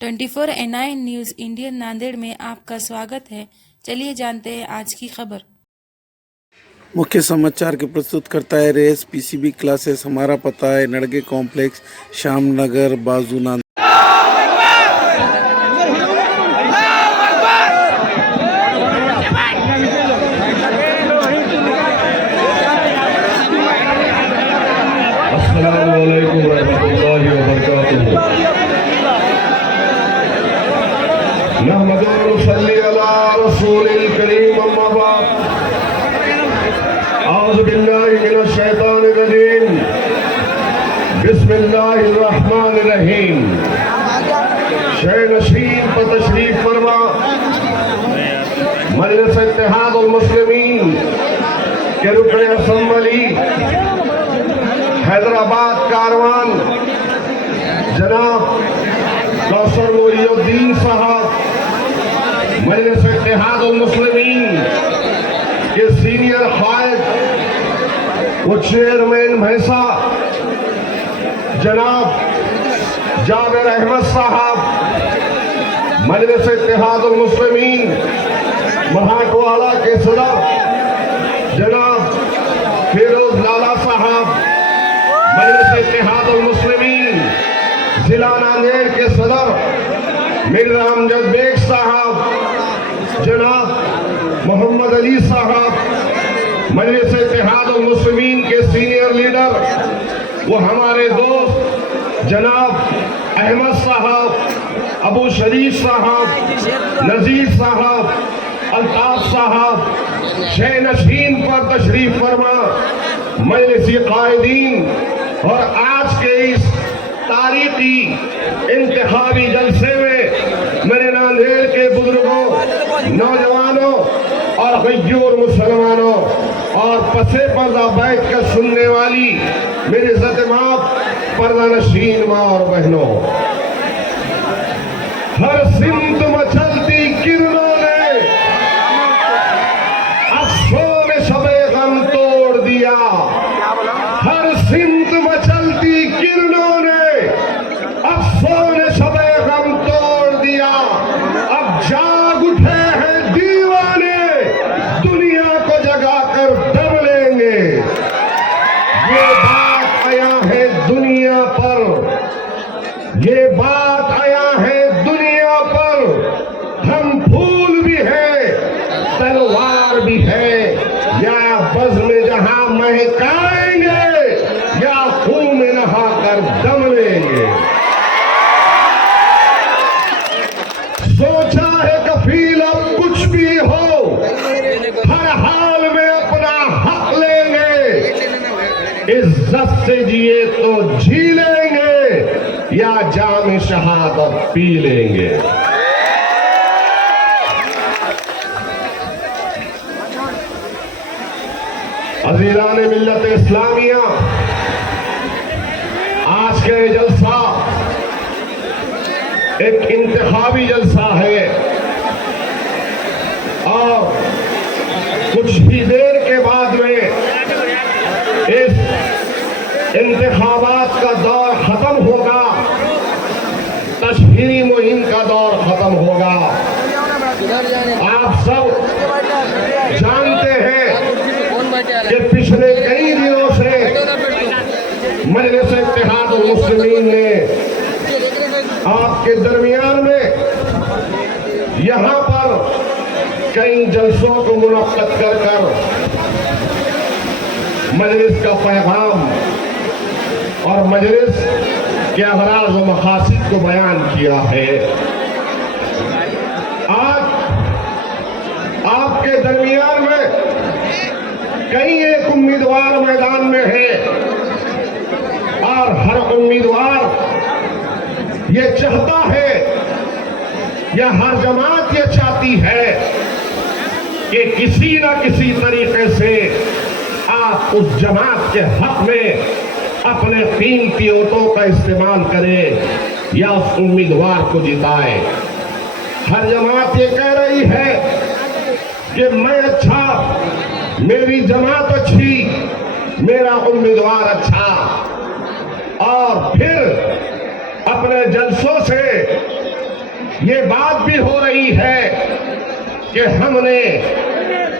24NI news Indian Nanded में आपका स्वागत है। चलिए जानते हैं आज की खबर। मुख्य समाचार के प्रस्तुत करता है रेस पीसीबी क्लासेस। हमारा पता है नड़गे कॉम्प्लेक्स, श्याम नगर, बाजू नांदेड़। अस्सलामुअलैकुम रहमतुल्लाहि व बरकातुहू। नहमदु व नुसल्ली अला रसूलिल करीम, अम्मा बाद। औज़ु बिल्लाहि मिनश शैतानिर रजीम। बिस्मिल्लाहिर रहमानिर रहीम। शे नशीन पर तशरीफ फरमा मजलिस इत्तेहाद उल मुस्लिमीन के रुकने असम्बली हैदराबाद कारवान जनाब कौसर मोइनुद्दीन साहब, मजलिस इत्तेहाद उल मुस्लिमीन के सीनियर कायद व चेयरमैन भैंसा जनाब जाबिर अहमद साहब, मजलिस इत्तेहाद उल मुस्लिमीन महाटवाड़ा के सदर जनाब फिरोज लाला साहब, मजलिस इत्तेहाद उल मुस्लिमीन जिला नांदेड़ के सदर मिर्जा अमजद बेग साहब, जनाब मोहम्मद अली साहब, मजलिस इत्तेहाद उल मुस्लिमीन के सीनियर लीडर वो हमारे दोस्त जनाब अहमद साहब, अबू शरीफ साहब, नजीर साहब, अल्ताफ साहब, शे नशीन पर तशरीफ फरमा मजलिसी कायदीन और आज के इस तारीखी इंतखाबी जलसे में मेरे नांदेड़ के बुजुर्गों, नौजवानों और गय्यूर मुसलमानों और पसे पर्दा बैठ कर सुनने वाली मेरी इज्जत माँ, पर्दा नशीन माँ और बहनों, हर सिमत मचलती किरणों ने अफसों में शबे गम तोड़ दिया। हर सिमत मचलती किरणों ने अफसों ने शबे गम तोड़ दिया। अब जाग उठे हैं दीवाने, दुनिया को जगा कर दम लेंगे। ये बात आया है दुनिया पर, ये बात आया है दुनिया पर। हम फूल भी हैं, तलवार भी है, या बज़्म में जहां महकाएंगे या खून में नहा कर दम लेंगे। सोचा है कफील अब कुछ भी हो, हर हाल में अपना हक लेंगे। इज्जत से जिए तो जी लेंगे या जाम शहादत पी लेंगे। अज़ीज़ान मिल्लत इस्लामिया, आज के जलसा एक इंतखाबी जलसा है और कुछ ही देर के बाद में इस इंतखाबात का दौर खत्म होगा, तशहीरी मुहिम का दौर खत्म होगा। आप सब जानते हैं कि पिछले कई दिनों से मजलिस इत्तेहाद उल मुस्लिमीन ने आपके दरमियान में यहाँ पर कई जलसों को मुनक्कद कर कर मजलिस का पैगाम और मजलिस के अगराज़ व मकासिद को बयान किया है। आज आपके दरमियान में कई एक उम्मीदवार मैदान में है और हर उम्मीदवार ये चाहता है या हर जमात ये चाहती है कि किसी न किसी तरीके से आप उस जमात के हक में अपने कीमती वोटों का इस्तेमाल करें या उस उम्मीदवार को जिताए। हर जमात ये कह रही है कि मैं अच्छा, मेरी जमात अच्छी, मेरा उम्मीदवार अच्छा, और फिर अपने जलसों से یہ بات بھی ہو رہی ہے کہ ہم نے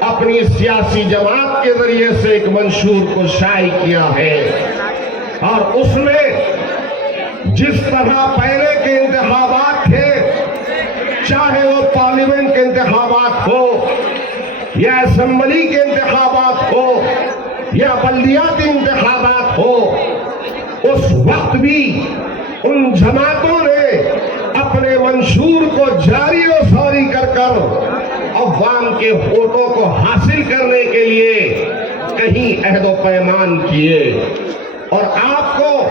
اپنی سیاسی جماعت کے ذریعے سے ایک منشور کو شائع کیا ہے، اور اس میں جس طرح پہلے کے انتخابات تھے، چاہے وہ پارلیمنٹ کے انتخابات ہو یا اسمبلی کے انتخابات ہو یا بلدیاتی انتخابات ہو، اس وقت بھی ان جماعتوں نے اپنے منشور کو جاری و ساری کر عوام کے ووٹوں کو حاصل کرنے کے لیے کہیں عہد و پیمان کیے، اور آپ کو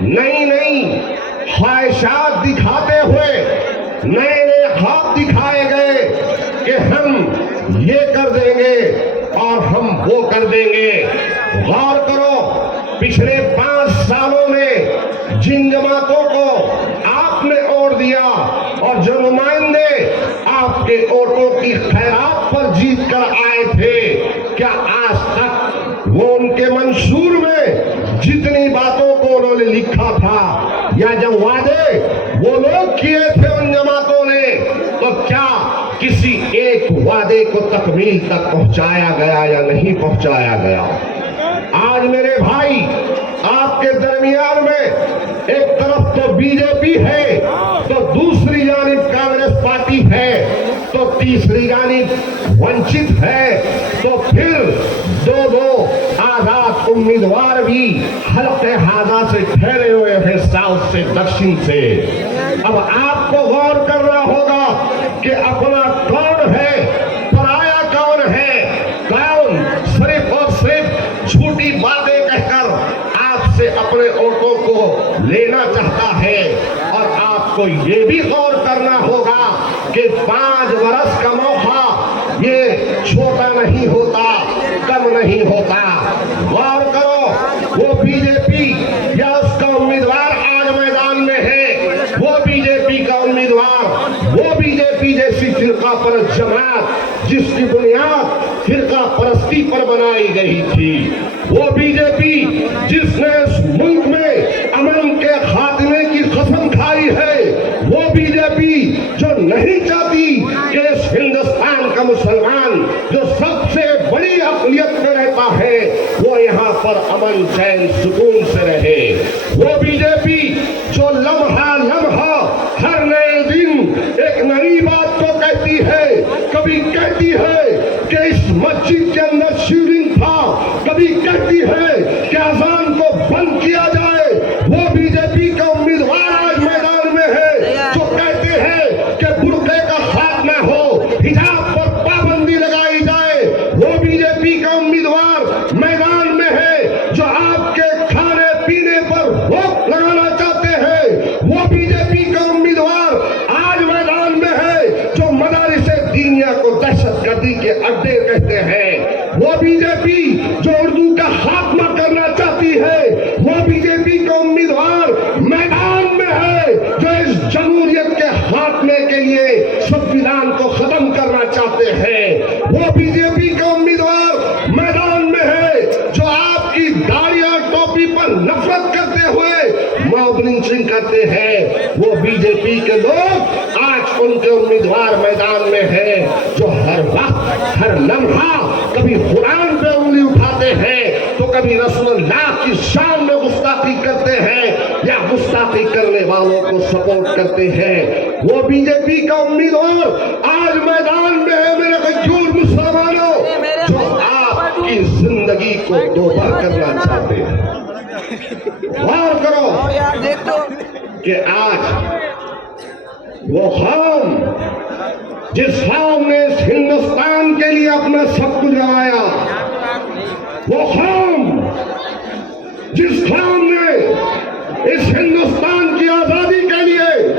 نئی نئی خواہشات دکھاتے ہوئے نئے نئے خواب دکھائے گئے کہ ہم یہ کر دیں گے اور ہم وہ کر دیں گے۔ غور کرو، پچھلے 5 سالوں میں جن جماعتوں کو آپ نے ووٹ دیا اور جو نمائندے آپ کے ووٹوں کی خیرات پر جیت کر آئے تھے، کیا آج تک وہ ان کے منشور میں جتنی باتوں کو انہوں نے لکھا تھا یا جو وعدے وہ لوگ کیے تھے ان جماعتوں نے، تو کیا کسی ایک وعدے کو تکمیل تک پہنچایا گیا یا نہیں پہنچایا گیا؟ آج میرے بھائی، آپ کے درمیان میں ایک طرف تو بی جے پی ہے، تو دوسری جانب کانگریس پارٹی ہے، تو تیسری جانب ونچت ہے، تو پھر دو آزاد امیدوار بھی حلقے ہاضا سے ٹھہرے ہوئے ہیں، ساؤتھ سے، دکشن سے۔ اب آپ کو غور کرنا ہوگا کہ اپنا کون ہے، پرایا کون ہے، کون صرف اور صرف جھوٹی باتیں کہہ کر آپ سے اپنے ووٹوں کو لینا چاہتا ہے۔ اور آپ کو یہ بھی غور کرنا ہوگا کہ 5 برس کا موقع یہ چھوٹا نہیں ہوتا، کم نہیں ہوتا۔ غور کرو، وہ بی جے پی یا اس کا امیدوار آج میدان میں ہے، وہ بی جے پی کا امیدوار، وہ بی جے پی جیسی فرقہ پرست جماعت جس کی بنیاد فرقہ پرستی پر بنائی گئی تھی، وہ بی جے پی جس نے اس ملک میں امن کے خاتمے کی قسم کھائی ہے، وہ بی جے پی جو نہیں چاہتی کہ اس ہندوستان کا مسلمان جو سب سے بڑی اقلیت میں رہتا ہے وہ یہاں پر امن چین سکون سے رہے، وہ بی جے پی جو لمحہ لمحہ ہر نئے دن ایک نئی بات کو کہتی ہے، کبھی کہتی ہے کہ اس مسجد کے اندر شیولنگ تھا، کبھی کہتی ہے کہ اذان کو بند کیا جائے، وہ بی جے پی کا امیدوار آج میدان میں ہے جو کہتے ہیں کہ برقعے کا خاتمہ ہو، حجاب پر پابندی لگائی جائے، وہ بی جے پی کا امیدوار میدان میں ہے جو آپ کے کھانے پینے پر روک لگانا چاہتے ہیں، وہ بی جے پی کا امیدوار آج میدان میں ہے جو مدارس دینیہ کو دہشت گردی کے اڈے کہتے ہیں، وہ بی جے پی جو اردو کا خاتمہ کرنا چاہتی ہے، وہ بی جے پی کا امیدوار میدان میں ہے جو اس جمہوریت کے خاتمے کے لیے سنویدھان کو ختم کرنا چاہتے ہیں، وہ بی جے پی کا امیدوار میدان میں ہے جو آپ کی داڑھی اور ٹوپی پر نفرت کرتے ہوئے موب لنچنگ کرتے ہیں، وہ بی جے پی کے لوگ آج ان کے امیدوار میدان میں ہیں جو ہر وقت ہر لمحہ کبھی قرآن پہ انگلی اٹھاتے ہیں تو کبھی رسول اللہ کی شان میں گستاخی کرتے ہیں یا گستاخی کرنے والوں کو سپورٹ کرتے ہیں، وہ بی جے پی کا امیدوار آج میدان میں ہے میرے غیور مسلمانوں جو آپ کی زندگی کو دوبھر کرنا چاہتے ہیں۔ غور کرو کہ آج وہ قوم جس قوم نے اس ہندوستان کے لیے اپنا سب کچھ گنوایا، وہ قوم جس قوم نے اس ہندوستان کی آزادی کے لیے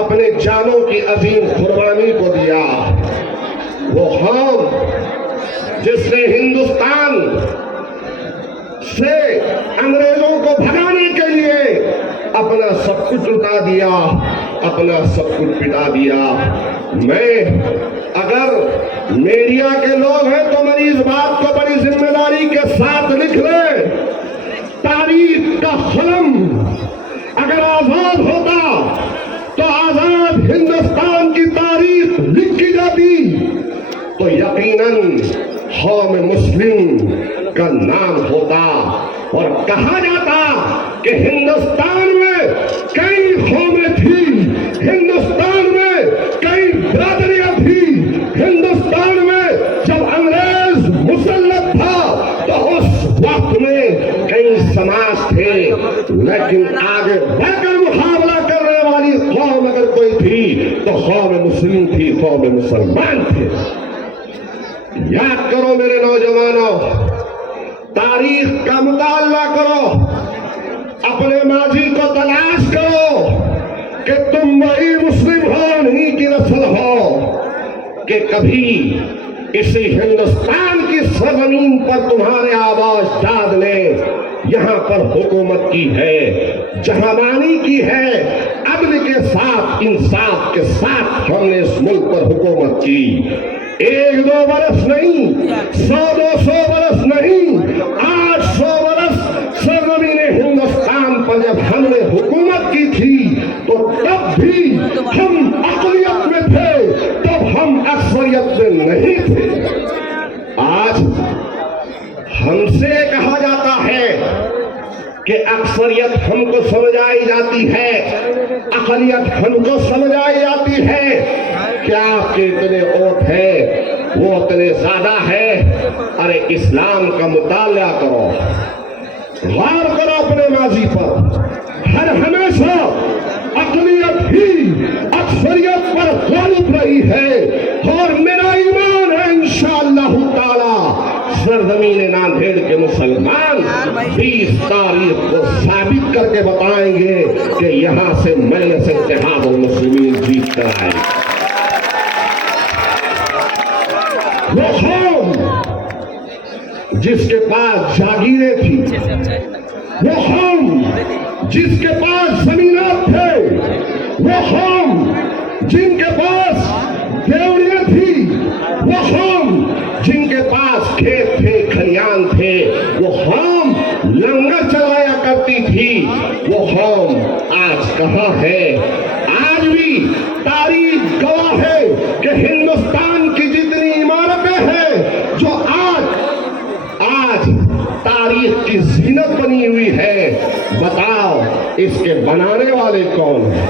اپنے جانوں کی عظیم قربانی کو دیا، وہ قوم جس نے ہندوستان سے انگریزوں کو بھگانے کے لیے اپنا سب کچھ لٹا دیا، اپنا سب کچھ پٹا دیا۔ میں اگر میڈیا کے لوگ ہیں تو میری اس بات کو بڑی ذمہ داری کے ساتھ لکھ لیں، تاریخ کا قلم اگر آزاد ہوتا تو آزاد ہندوستان हिंदुस्तान कौम मुस्लिम का नाम होता और कहा जाता कि हिंदुस्तान में कई कौमें थी, हिंदुस्तान में कई बिरादरियां थी, हिंदुस्तान में जब अंग्रेज मुसल्लत था तो उस वक्त में कई समाज थे, लेकिन आगे बढ़कर मुकाबला करने वाली कौम अगर कोई थी तो कौम मुस्लिम थी, कौम मुसलमान थे। याद करो मेरे नौजवानों, तारीख का मुताला करो, अपने माजी को तलाश करो कि तुम वही मुस्लिम हो, उन्हीं की नस्ल हो कि कभी इसी हिंदुस्तान की सरजमीन पर तुम्हारे आबाद ने यहाँ पर हुकूमत की है, जहामानी की है, अदल के साथ, इंसाफ के साथ हमने इस मुल्क पर हुकूमत की। 1-2 बरस नहीं, 100-200 बरस नहीं, 800 बरस सरजमीन हिंदुस्तान पर जब हमने हुकूमत की थी तो तब भी हम अक़लियत में थे, तब हम अक्सरियत में नहीं थे। आज हमसे कहा जाता है कि अक्सरियत हमको समझ आई जाती है, अक़लियत हमको समझ आई जाती है। क्या आपके इतने वोट है, वो इतने ज्यादा है? अरे इस्लाम का मुताला करो, गौर करो अपने माजी पर। हर हमेशा अक़लियत ही अक्सरियत पर गालिब रही है और मेरा ईमान है इंशाअल्लाह ताला सरजमीन नांदेड़ के मुसलमान 20 तारीख को साबित करके बताएंगे कि यहाँ से मजलिस इत्तेहाद और मुस्लिमीन जीत कर आए। वो कौम जिसके पास जागीरें थी, वो कौम जिसके पास जमीनात थे, वो कौम जिनके पास देवड़ियां थी, वो कौम जिनके पास खेत थे, खलियान थे, वो कौम लंगर चलाया करती थी, वो कौम आज कहाँ है? आज भी तारीख गवाह है कि हिंदुस्तान की जितनी इमारतें हैं जो आज तारीख की जीनत बनी हुई है, बताओ इसके बनाने वाले कौन हैं?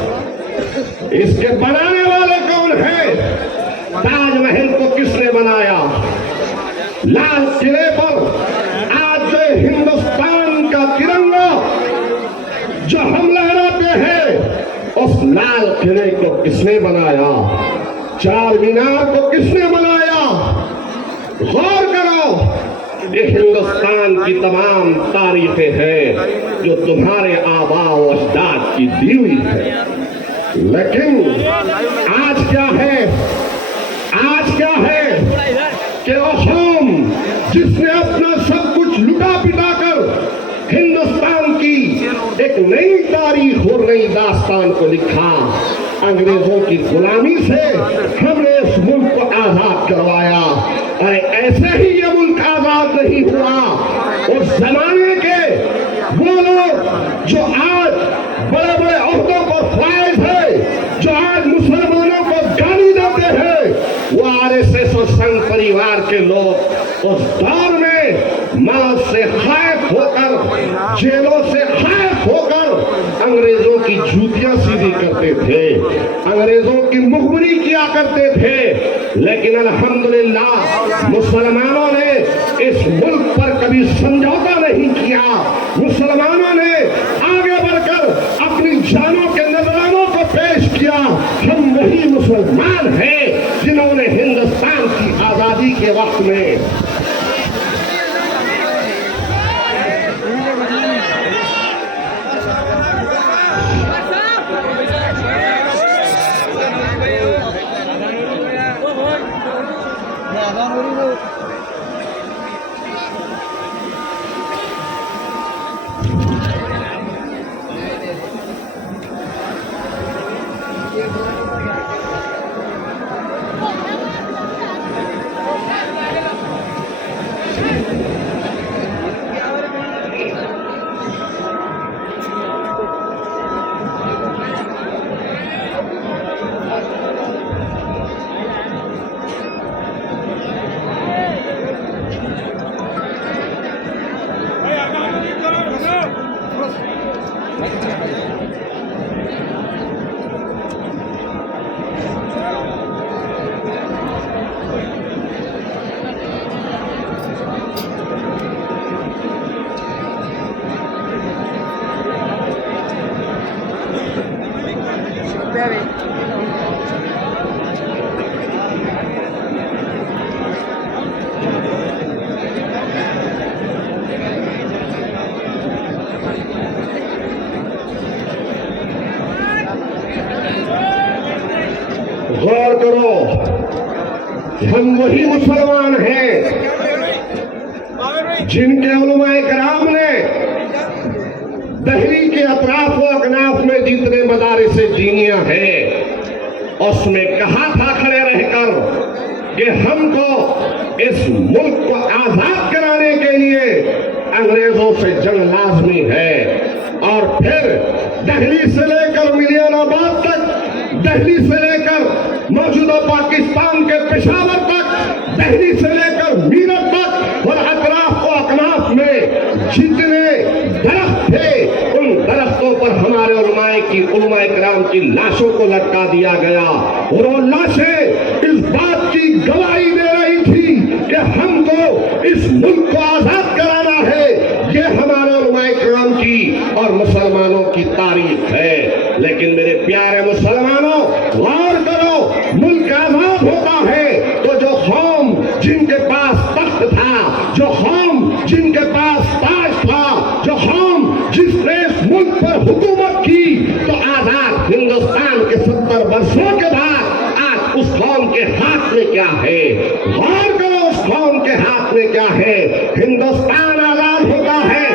इसके बनाने वाले कौन हैं? ताजमहल को किसने बनाया? लाल किले पर आज जो हिंदुस्तान का तिरंगा जो हम लहराते हैं, उस लाल किले को किसने बनाया? चार मीनार को किसने बनाया? गौर करो, ये हिंदुस्तान की तमाम तारीखें हैं जो तुम्हारे आबा और अजदाद की दी हुई है। लेकिन आज क्या है? आज क्या है कि वो कौम जिसने अपना सब कुछ लुटा पिटा कर हिंदुस्तान की एक नई तारीख और नई दास्तान को लिखा, अंग्रेजों की गुलामी से हमने इस मुल्क को आजाद करवाया। और ऐसे ही ये मुल्क आजाद नहीं हुआ, उस जमाने के वो लोग जो आज बड़े बड़े ओहदों पर फायज है, जो आज मुसलमानों को गाली देते हैं, वो आरएसएस और संघ परिवार के लोग उस दौर में मौत से खायफ होकर, जेलों से खायफ होकर अंग्रेजों की जूतियां सीधी करते थे, अंग्रेजों की मुखबरी किया करते थे। लेकिन अल्हम्दुलिल्लाह मुसलमानों ने इस मुल्क पर कभी समझौता नहीं किया। मुसलमानों ने आगे बढ़कर अपनी जानों के नजरानों को पेश किया। हम वही मुसलमान हैं जिन्होंने हिंदुस्तान की आजादी के वक्त में गौर करो, हम वही मुसलमान हैं जिनके उलमाए कराम ने दहली के अतराफ व अकनाफ में जितने मदारिस दीनिया हैं उसमें कहा था खड़े रहकर कि हमको इस मुल्क को आजाद कराने के लिए अंग्रेजों से जंग लाजमी है। और फिर दहली से लेकर मिलियनाबाद तक, दहली से लेकर मौजूदा पाकिस्तान के पेशावर तक, दहली से लेकर मीरठ तक और अतराफ व अकनाफ में जितने दरख्त थे उन दरख्तों पर हमारे उलमाए कराम की लाशों को लटका दिया गया। और वो लाशें इस बात की गवाही दे रही थी कि हमको इस मुल्क को आजाद कराना है। ये हमारे उलमाए कराम की और मुसलमानों की तारीफ है। लेकिन मेरे प्यारे मुसलमानों, गौर करो, मुल्क आजाद होता है तो जो कौम जिनके पास तख्त था, जो कौम जिनके पास ताज था, जो कौम जिसने इस मुल्क पर हुकूमत की, तो आजाद हिंदुस्तान के 70 वर्षों के बाद आज उस कौम के हाथ में क्या है? गौर करो, उस कौम के हाथ में क्या है? हिंदुस्तान आजाद होता है,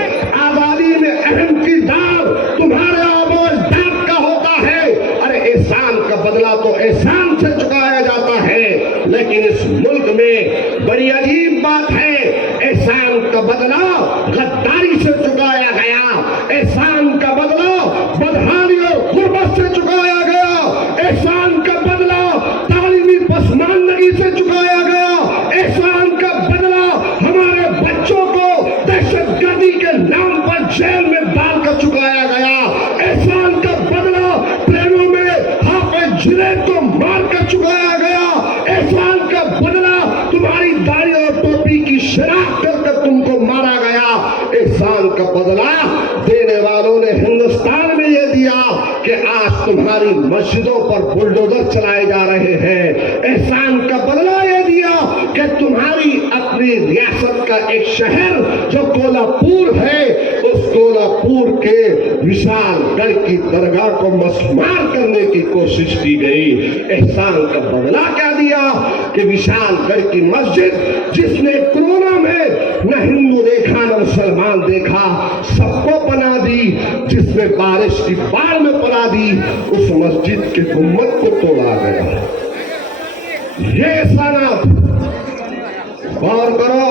आजादी में अहम किरदार तुम्हारे आबोजदाद का होता है। अरे एहसान का बदला तो एहसान से चुकाया जाता है, लेकिन इस मुल्क में बड़ी अजीब बात है, एहसान का बदला गद्दारी से चुकाया गया, एहसान का बदला बदहाली और गुर्बत से चुकाया गया, एहसान का बदला तालीमी पसमानदगी से चुकाया गया, एहसान का बदला हमारे बच्चों को दहशतगर्दी के नाम पर जेल में डालकर चुकाया गया, एहसान का बदला ट्रेनों में हाफिज जुनैद को मारकर चुकाया गया, एहसान का बदला तुम्हारी दाढ़ी और टोपी की शराब करके तुमको मारा गया। एहसान का बदला देने वालों ने हिंदुस्तान में ये दिया कि आज तुम्हारी मस्जिदों पर बुलडोजर चलाए जा रहे हैं। एहसान का बदला ये दिया कि तुम्हारी अपनी रियासत का एक शहर जो कोल्हापुर है, उस कोल्हापुर के विशालगढ़ की दरगाह को मस्मार करने की कोशिश की गई। एहसान का बदला क्या दिया कि विशालगढ़ की मस्जिद जिसने कोरोना में न हिंदू देखा न मुसलमान देखा, सबको बना दी, जिसने बारिश की बाढ़ में पड़ा दी, उस मस्जिद के गुम्बद को तोड़ा गया। ये सनद गौर करो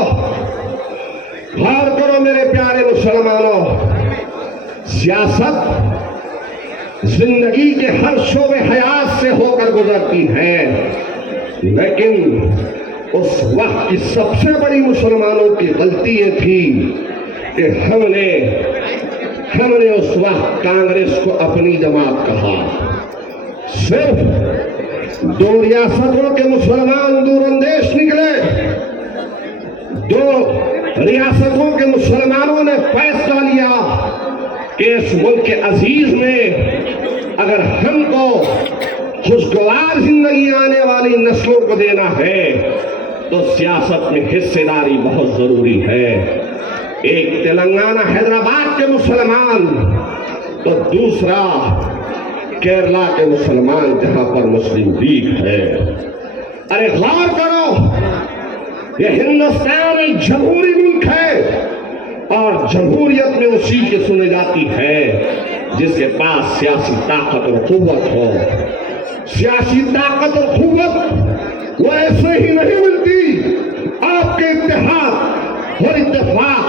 मेरे प्यारे मुसलमानों, सियासत जिंदगी के हर शोबे हयात से होकर गुजरती है, लेकिन उस वक्त की सबसे बड़ी मुसलमानों की गलती ये थी कि हमने उस वक्त कांग्रेस को अपनी जमात कहा। सिर्फ 2 रियासतों के मुसलमान दूरअंदेश निकले, 2 रियासतों के मुसलमानों ने फैसला लिया कि इस मुल्क के अजीज में अगर हमको खुशगवार जिंदगी आने वाली नस्लों को देना है तो सियासत में हिस्सेदारी बहुत जरूरी है। एक तेलंगाना हैदराबाद के मुसलमान तो दूसरा केरला के मुसलमान जहां पर मुस्लिम लीग है। अरे गौर करो, ये हिंदुस्तान एक जमहूरी मुल्क है और जमहूरियत में उसी की सुनी जाती है जिसके पास सियासी ताकत और कुव्वत हो। सियासी ताकत और कुव्वत वो ऐसे ही नहीं मिलती, आपके इत्तेहाद और इत्तेफाक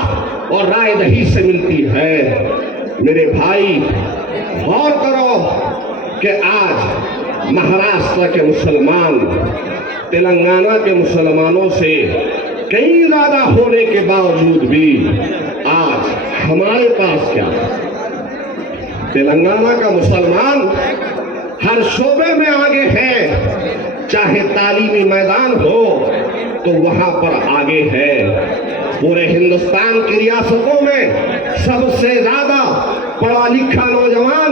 और राय दही से मिलती है। मेरे भाई गौर करो कि आज महाराष्ट्र के मुसलमान तेलंगाना के मुसलमानों से कई ज्यादा होने के बावजूद भी आज हमारे पास क्या, तेलंगाना का मुसलमान हर शोबे में आगे है, चाहे तालीमी मैदान हो तो वहां पर आगे है। पूरे हिंदुस्तान की रियासतों में सबसे ज्यादा पढ़ा लिखा नौजवान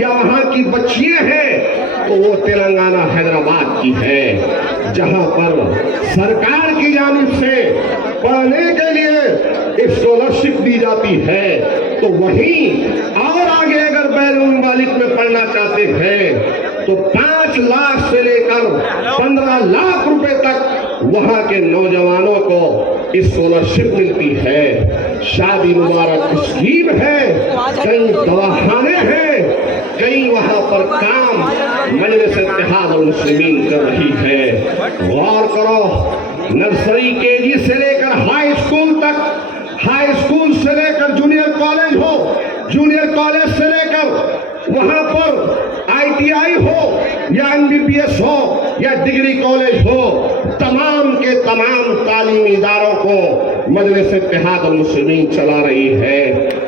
या वहां की बच्चियां हैं तो वो तेलंगाना हैदराबाद की है, जहां पर सरकार की जानिब से पढ़ने के लिए स्कॉलरशिप दी जाती है। तो वहीं और आगे अगर बैरून मालिक में पढ़ना चाहते हैं तो 5 लाख से लेकर 15 लाख रुपए तक वहां के नौजवानों को स्कॉलरशिप मिलती है। शादी मुबारक स्कीम है, कई दवाखाने हैं, कई वहां पर काम मजलिस इत्तेहाद अल मुस्लिमीन कर रही है। गौर करो, नर्सरी केजी से लेकर हाई स्कूल तक, हाई स्कूल से लेकर जूनियर कॉलेज हो, जूनियर कॉलेज से लेकर वहां पर ITI हो या MBBS हो या डिग्री कॉलेज हो, तमाम के तमाम तालीमी इदारों को मजलिस इत्तेहाद अल मुस्लिमीन चला रही है।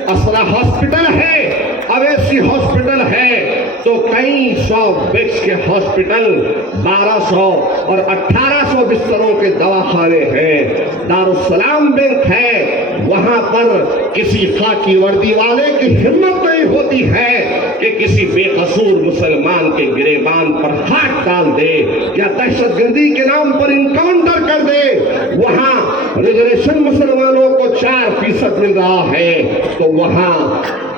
असरा हॉस्पिटल है, अवैसी हॉस्पिटल है, तो कई 100 बेड्स के हॉस्पिटल, 1200 और 1800 बिस्तरों के दवाखाने हैं। दारुस्सलाम बैंक है, वहां पर किसी खाकी वर्दी वाले की हिम्मत नहीं होती है कि किसी बेकसूर मुसलमान के गिरेबान पर हाथ डाल दे या दहशतगर्दी के नाम पर इनकाउंटर कर दे। वहां रिजर्वेशन मुसलमानों को 4% मिल रहा है, तो वहां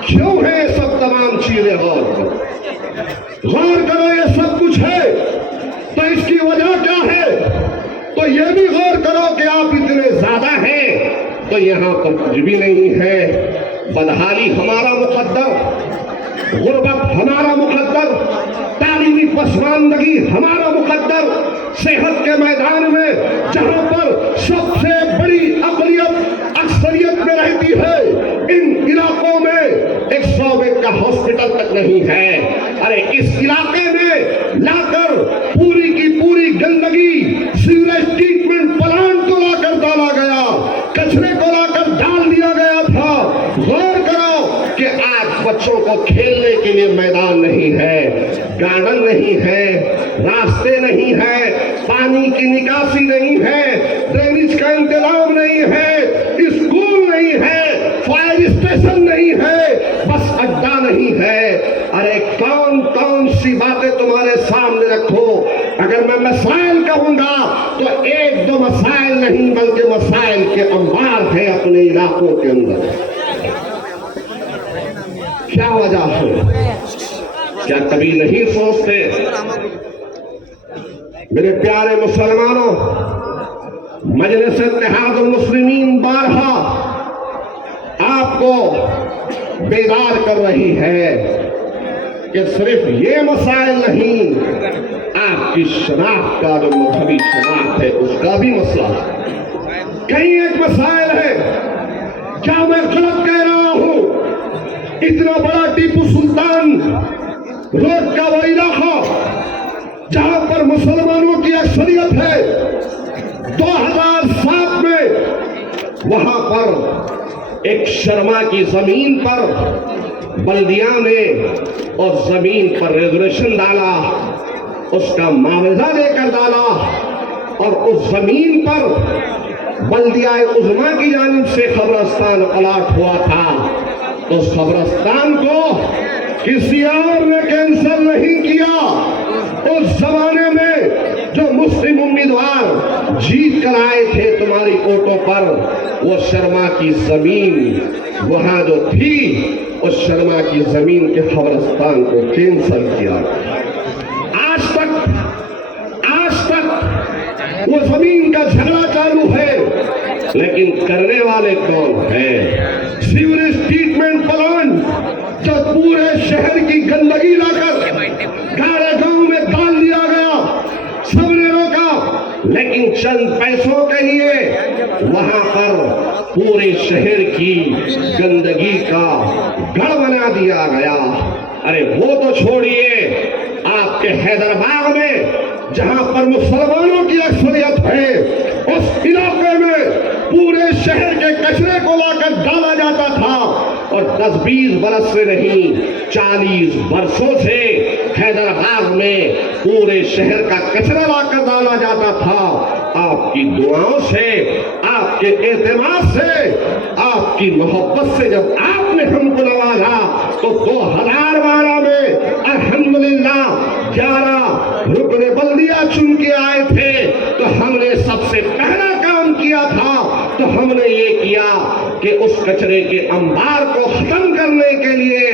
क्यों है सब तमाम चीजें? गौर करो, ये सब कुछ है तो इसकी वजह क्या है? तो ये भी गौर करो कि आप इतने ज्यादा हैं तो यहाँ पर कुछ भी नहीं है। बदहाली हमारा मुकद्दर, गुर्बत हमारा मुकद्दर, तालीमी पसमानदगी हमारा मुकद्दर। सेहत के मैदान में जहां पर सबसे बड़ी अक़लियत अक्सरियत में रहती है, इन इलाकों में 100 बेड का हॉस्पिटल तक नहीं है। अरे इस इलाके में लाकर पूरी की पूरी गंदगी, सीवरेज ट्रीटमेंट प्लांट को लाकर डाला गया, कचरे को लाकर डाल दिया गया था। गौर करो कि आज बच्चों को खेलने के लिए मैदान नहीं है, गार्डन नहीं है, रास्ते नहीं है, पानी की निकासी नहीं है, ड्रेनेज का इंतजाम नहीं है, स्कूल नहीं है, फायर स्टेशन नहीं है, बस अड्डा नहीं है। अरे कौन कौन सी बातें तुम्हारे सामने रखो। अगर मैं मसाइल कहूंगा तो 1-2 मसाइल नहीं बल्कि मसाइल के अंबार है अपने इलाकों के अंदर। क्या वजह है? क्या कभी नहीं सोचते? मेरे प्यारे मुसलमानों, मजलिस इत्तेहाद अल मुस्लिमीन बारहा आपको बेदार कर रही है कि सिर्फ ये मसाइल नहीं, आपकी शनाख्त का जो मजहबी शनाख्त है उसका भी मसला है। कई एक मसाइल है। क्या मैं गलत कह रहा हूं? इतना बड़ा टीपू सुल्तान रोड का वो इलाका जहां पर मुसलमानों की अक्सरियत है, 2007 में वहां पर एक शर्मा की जमीन पर बल्दिया ने और जमीन पर रिजर्वेशन डाला, उसका मुआवजा देकर डाला और उस जमीन पर बल्दिया उज़्मा की जानिब से कब्रिस्तान अलॉट हुआ था। उस कब्रिस्तान को किसी और ने कैंसिल नहीं किया। उस जमाने में जो मुस्लिम उम्मीदवार जीत कर आए थे तुम्हारी कोटों पर, वो शर्मा की जमीन वहां जो थी, उस शर्मा की जमीन के कब्रिस्तान को कैंसिल किया। आज तक वो जमीन का झगड़ा चालू है, लेकिन करने वाले कौन है? सीवरेज ट्रीटमेंट प्लांट जो पूरे शहर की गंदगी लाकर गारे गांव में डाल दिया गया, सबने रोका, लेकिन चंद पैसों के लिए वहां पर पूरे शहर की गंदगी का गढ़ बना दिया गया। अरे वो तो छोड़िए, आपके हैदराबाद में जहां पर मुसलमानों की अक्सरियत है, उस इलाके में पूरे शहर के कचरे को लाकर डाला जाता था और 10-20 बरस से नहीं, 40 बरसों से हैदराबाद में पूरे शहर का कचरा लाकर डाला जाता था। आपकी दुआओं से, आपके एतमाद से, आपकी मोहब्बत से जब आपने हमको नवाजा तो 2012 में अल्हम्दुलिल्लाह 11 रुकने बल्दिया चुन के आए थे, तो हमने सबसे पहला काम किया था, तो हमने ये किया कि उस कचरे के अंबार को खत्म करने के लिए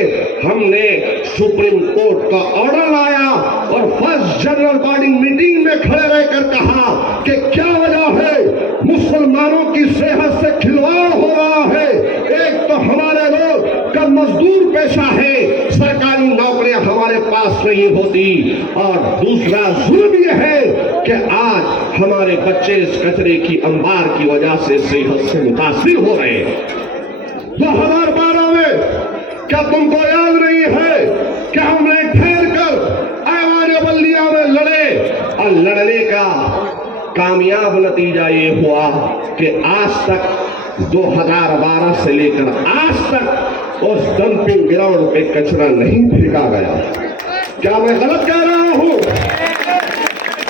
हमने सुप्रीम कोर्ट का ऑर्डर लाया और फर्स्ट जनरल बॉडी मीटिंग में खड़े रहकर कहा कि क्या वजह है मुसलमानों की सेहत से खिलवाड़ हो रहा है। एक तो हमारे लोग का मजदूर पेशा है, सरकारी नौकरियां हमारे पास नहीं होती, और दूसरा जुल्म यह है कि आज हमारे बच्चे इस कचरे की अंबार की वजह से सेहत से मुतासिर हो रहे हैं। 2012 में क्या तुमको याद नहीं है कि हमने ठहर कर ऐवान बल्दिया में लड़े, और लड़ने का कामयाब नतीजा ये हुआ कि आज तक 2012 से लेकर आज तक उस डंपिंग ग्राउंड पे कचरा नहीं फेंका गया। क्या मैं गलत कह रहा हूं?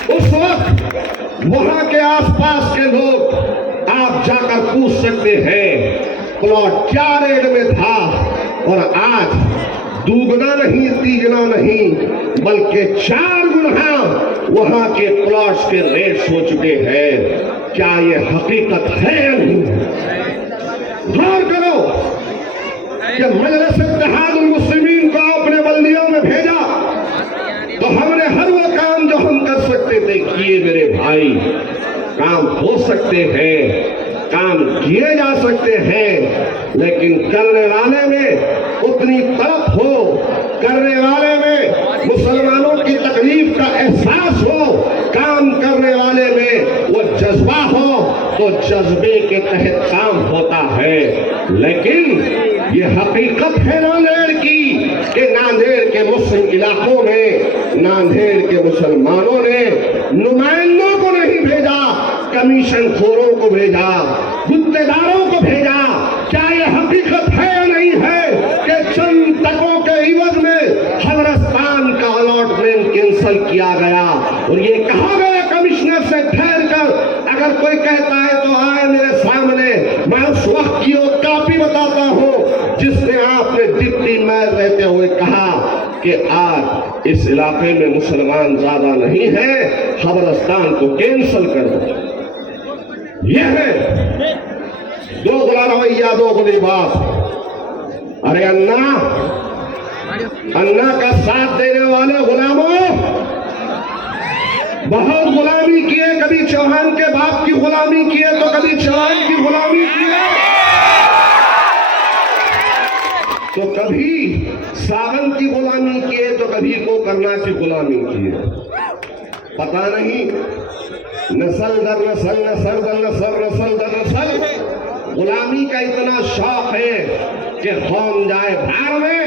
उस वक्त वहां के आसपास के लोग, आप जाकर पूछ सकते हैं प्लॉट क्या रेट में था, और आज दुगना नहीं तीगना नहीं बल्कि 4 गुना वहां के प्लॉट्स के रेट्स हो चुके हैं। क्या ये हकीकत है या नहीं? गौर करो कि मजलिस इत्तेहादुल मुस्लिमीन को अपने बल्दियों में भेजा, तो हमने हर वो काम जो हम कर सकते थे किए। मेरे भाई, काम हो सकते हैं, काम किए जा सकते हैं, लेकिन करने वाले में उतनी तड़प हो, करने वाले में मुसलमानों की तकलीफ का एहसास हो, काम करने वाले में वो जज्बा हो, तो जज्बे के तहत काम होता है। लेकिन ये हकीकत है नांदेड़ की कि नांदेड़ के मुस्लिम इलाकों में नांदेड़ के मुसलमानों ने नुमाइंदों को नहीं भेजा, कमीशन खोरों को भेजा, गुत्तेदारों को भेजा। क्या ये हकीकत है या नहीं है कि चंद टकों के इवज में हजरस्तान का अलॉटमेंट कैंसिल किया गया, और ये कहा गया कमिश्नर से ठहर कर, अगर कोई कहता है तो आए मेरे सामने, मैं उस वक्त की वो कॉपी बताता हूं जिसने आपने डिप्टी मेयर रहते हुए कहा कि आज इस इलाके में मुसलमान ज्यादा नहीं है, खबरस्तान को कैंसिल कर दो। यह है दो गुला रवैया, दो गुली बात। अरे अन्ना का साथ देने वाले गुलामों, बहुत गुलामी किए, कभी चौहान के बाप की गुलामी किए तो कभी चौहान की गुलामी किए, तो कभी सावन की गुलामी किए तो कभी को करना की गुलामी किए। पता नहीं नस्ल दर नस्ल, नस्ल दर नस्ल, नस्ल दर नस्ल गुलामी का इतना शौक है कि कौम जाए भाड़ में,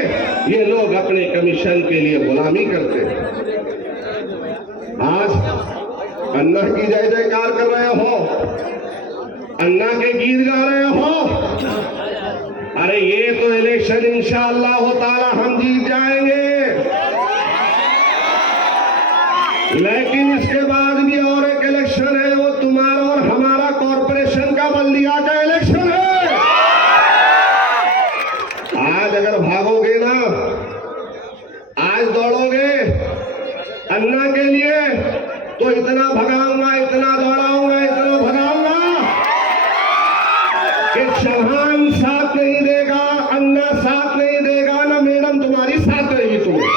ये लोग अपने कमीशन के लिए गुलामी करते हैं। आज अन्ना की जय जयकार कर रहे हो, अन्ना के गीत गा रहे हो। अरे ये तो इलेक्शन इंशाअल्लाह ताला हम जीत जाएंगे, लेकिन इसके बाद भी और एक इलेक्शन है, वो तुम्हारा और हमारा कॉरपोरेशन का बल्दिया का इलेक्शन है। आज अगर भागोगे ना, आज दौड़ोगे अन्ना के लिए, तो इतना भगाऊंगा, इतना दौड़ाऊंगा, इतना भगाऊंगा कि चौहान साथ नहीं देगा, अन्ना साथ नहीं देगा, ना मैडम तुम्हारी साथ रहेगी। तुम्हें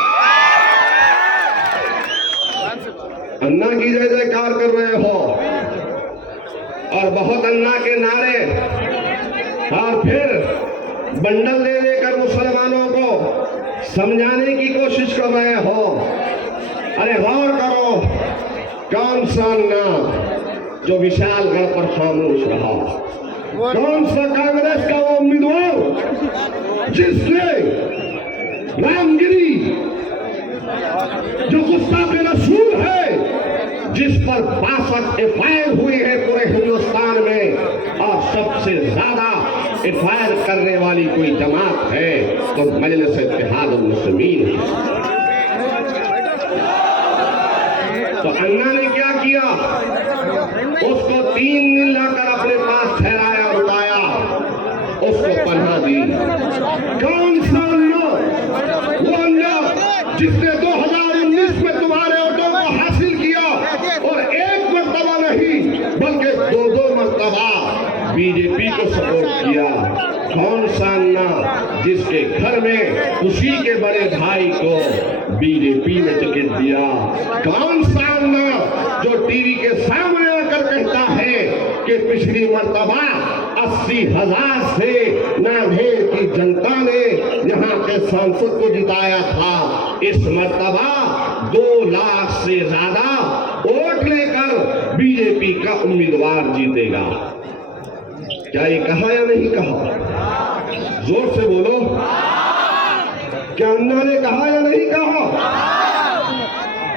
अन्ना की जय जयकार कर रहे हो और बहुत अन्ना के नारे, और फिर बंडल दे देकर मुसलमानों को समझाने की कोशिश कर रहे हो। अरे गौर करो, कौन सा अन्ना जो विशालगढ़ पर खामोश रहा, कौन सा कांग्रेस का वो उम्मीदवार जिसने रामगिरी जो गुस्ताखे रसूल है, जिस पर 62 एफआईआर हुई है पूरे हिंदुस्तान में, और सबसे ज्यादा एफआईआर करने वाली कोई जमात है तो मजलिस इत्तेहादुल मुस्लिमीन है। तो अन्ना ने क्या किया, उसको 3 दिन लाकर अपने पास ठहराया, उठाया, उसको पनाह दी। कौन सा अन्ना? वो अन्ना जिसने 2019 में तुम्हारे कौन सा अन्ना जो टीवी के सामने आकर कहता है कि पिछली मर्तबा 80,000 से नांदेड़ की जनता ने यहाँ के सांसद को जिताया था, इस मर्तबा 2 लाख से ज्यादा वोट लेकर बीजेपी का उम्मीदवार जीतेगा। क्या ये कहा या नहीं कहा? जोर से बोलो, क्या अन्ना ने कहा या नहीं कहा?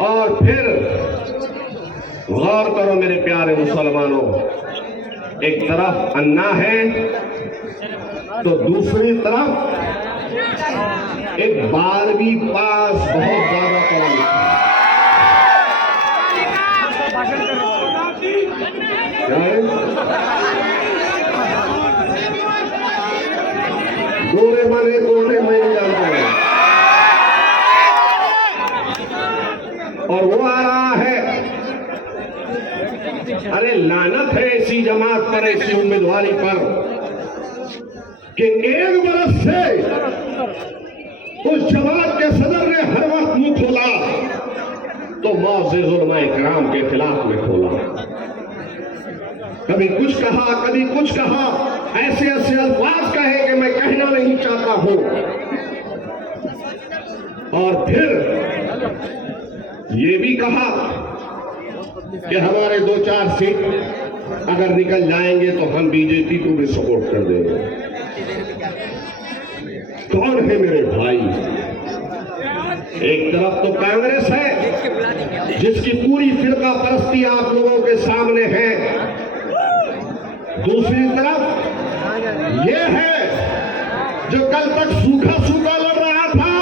और फिर गौर करो मेरे प्यारे मुसलमानों, एक तरफ अन्ना है तो दूसरी तरफ एक 12वीं पास बहुत ज्यादा पढ़ा लिखा गोरे बने गोरे मैं जानता हूं, और वो आ रहा है। अरे लानत है ऐसी जमात पर, ऐसी उम्मीदवारी पर कि 1 बरस से उस जमात के सदर ने हर वक्त मुंह खोला तो मौज़े उलमा इकराम के खिलाफ में खोला, कभी कुछ कहा कभी कुछ कहा, ऐसे ऐसे अल्फाज कहे कि मैं कहना नहीं चाहता हूं। और फिर ये भी कहा कि हमारे 2-4 सीट अगर निकल जाएंगे तो हम बीजेपी को भी सपोर्ट कर देंगे। कौन है मेरे भाई? एक तरफ तो कांग्रेस है जिसकी पूरी फिरका परस्ती आप लोगों के सामने है, दूसरी तरफ ये है जो कल तक सूखा सूखा लड़ रहा था,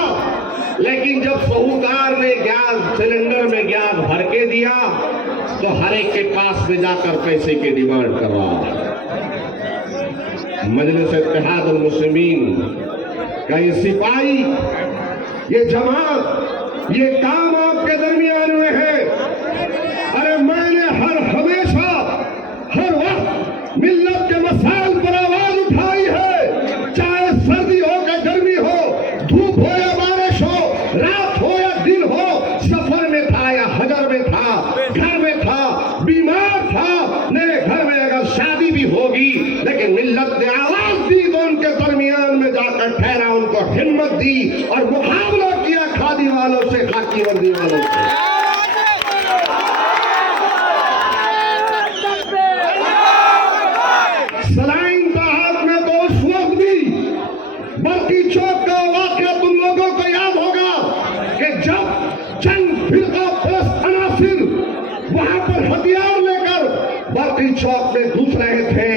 लेकिन जब साहूकार ने गैस सिलेंडर में गैस भर के दिया तो हर एक के पास में जाकर पैसे की डिमांड कर रहा है। मजलिस इत्तेहादुल मुस्लिमीन का ये सिपाही, ये जमात, ये काम आपके दरमियान में है। अरे मैंने हमेशा हर वक्त मिल्लत के मसाइल पर आवाज उठाई है, चाहे सर्दी हो या गर्मी हो, धूप हो या बारिश हो, रात हो या दिन हो, सफर में था या हजर में था, घर में था, बीमार था, मेरे घर में अगर शादी भी होगी, लेकिन मिल्लत ने आवाज दी तो उनके दरमियान में जाकर ठहरा, उनको हिम्मत दी और मुकाबला किया खादी वालों से, खाकी वर्दी वालों से। सलाइन का हाथ में तो उस वक्त भी बल्कि चौक का वाकया तुम लोगों को याद होगा कि जब चंद फिरका परस्त अनासिर वहां पर हथियार लेकर बल्कि चौक में घुस रहे थे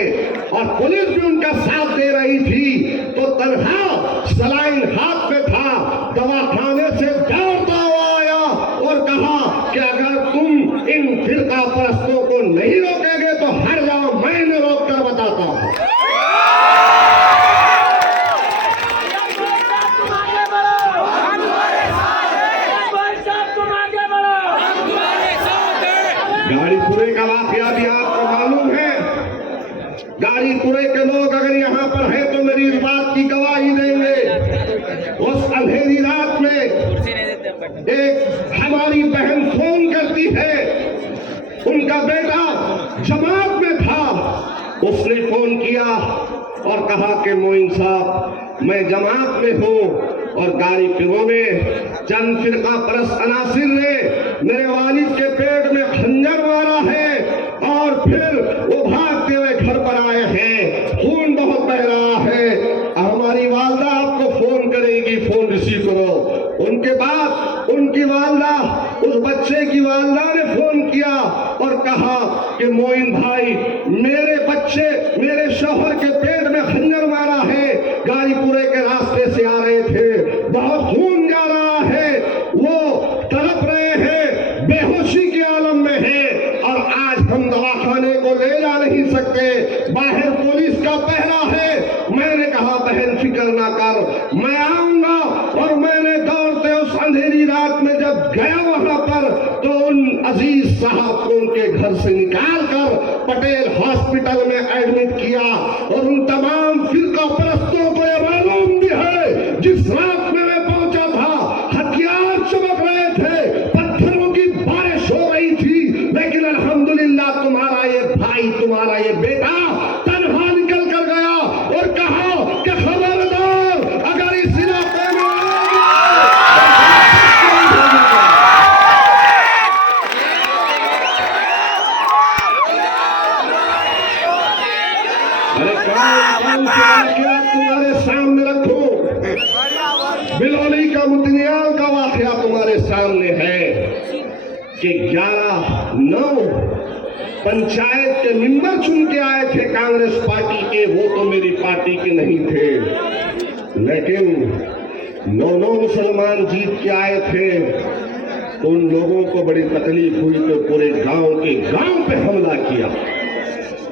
और पुलिस भी उनका साथ दे रही थी, तो तनहा सलाइन हाथ में था, दवाखाने से दौड़ता हुआ आया और कहा कि अगर तुम इन फिरका परस्तों को नहीं रोकेंगे तो हट जाओ, मैंने रोक कर बताता हूं। गाड़ीपुरे का वाकया भी आपको मालूम है। गाड़ीपुरे के लोग अगर यहाँ पर हैं तो मेरी इस बात की गवाही देंगे। उस अंधेरी रात में एक हमारी बहन फोन करती है, उनका बेटा जमात में था, उसने फोन किया और कहा कि मोइन साहब मैं जमात में हूँ और गाड़ी पिरो में चंद फिरका परस्त अनासिर ने मेरे वालिद के पेट में खंजर मारा है और फिर वो भागते हुए घर पर आए हैं, खून बहुत बह रहा है, हमारी वालदा आपको फोन करेगी, फोन रिसीव करो। उनके बाद उनकी वालदा, उस बच्चे की वालदा ने फोन किया और कहा कि मोइन भाई मेरे बच्चे मेरे शौहर के पेट में खंजर मारा है, गाड़ीपुरे के रास्ते से आ रहे थे, बहुत खून जा रहा है, वो तड़प रहे हैं, बेहोशी के आलम में है और आज हम दवाखाने को ले जा नहीं सकते, बाहर पुलिस का पहरा है। मैंने कहा बहन फिक्र ना कर, मैं आऊंगा। और मैंने दौड़ते उस अंधेरी रात में जब गया वहां पर तो उन अजीज साहब को उनके घर से निकाल कर पटेल हॉस्पिटल में एडमिट किया और उन तमाम फिरका परस्तों को यह मालूम भी है जिस रात में मैं पहुंचा था हथियार चमक रहे थे, पत्थरों की کہ 11-9 पंचायत के मेंबर चुन के आए थे कांग्रेस पार्टी के, वो तो मेरी पार्टी के नहीं थे, लेकिन 9 मुसलमान जीत के आए थे। तो उन लोगों को बड़ी तकलीफ हुई तो पूरे गांव के गांव पे हमला किया।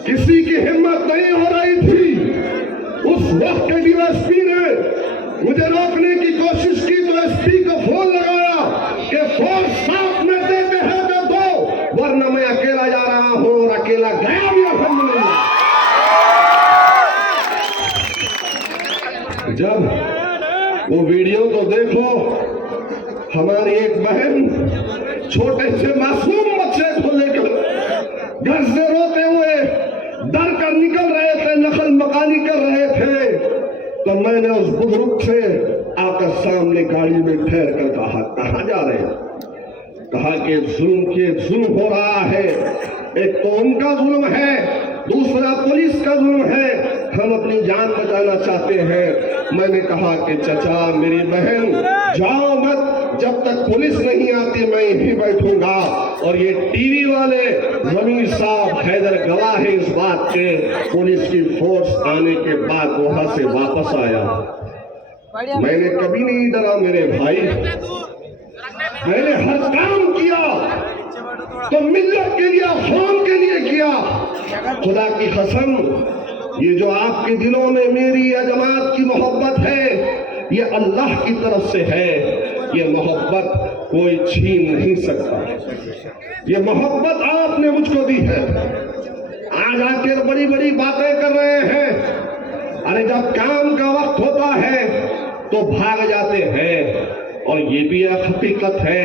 किसी की हिम्मत नहीं हो रही थी। उस वक्त के डीएसपी ने मुझे रोकने की कोशिश की तो एसपी को फोन लगाया कि फोर्स साथ में देते हैं तो दो, वरना मैं अकेला जा रहा हूं, और अकेला गया भी अल्हम्दुलिल्लाह। जब वो वीडियो को देखो, हमारी एक बहन छोटे से मासूम बच्चे को लेकर घर से रोते हुए डर कर निकल रहे थे, नकल मकानी कर रहे थे, तो मैंने उस बुजुर्ग से आकर सामने गाड़ी में ठहर कर कहा, कहाँ जा रहे हैं? कहा कि जुल्म हो रहा है। एक तो उनका जुल्म है, दूसरा पुलिस का जुल्म है, हम अपनी जान बचाना चाहते हैं। मैंने कहा कि चचा, मेरी बहन, जाओ मत, जब तक पुलिस नहीं आती मैं यहीं बैठूंगा। और ये टीवी वाले जमीर साहब हैदर गवाह है इस बात के, पुलिस की फोर्स आने के बाद वहां से वापस आया। मैंने कभी नहीं डरा मेरे भाई, मैंने हर काम किया तो मिल्लत के लिए, कौम के लिए किया। खुदा की कसम, ये जो आपके दिलों में मेरी या जमात की मोहब्बत है, ये अल्लाह की तरफ से है। ये मोहब्बत कोई छीन नहीं सकता। ये मोहब्बत आपने मुझको दी है। आज आकर बड़ी बड़ी बातें कर रहे हैं, अरे जब काम का वक्त होता है तो भाग जाते हैं। और ये भी एक हकीकत है,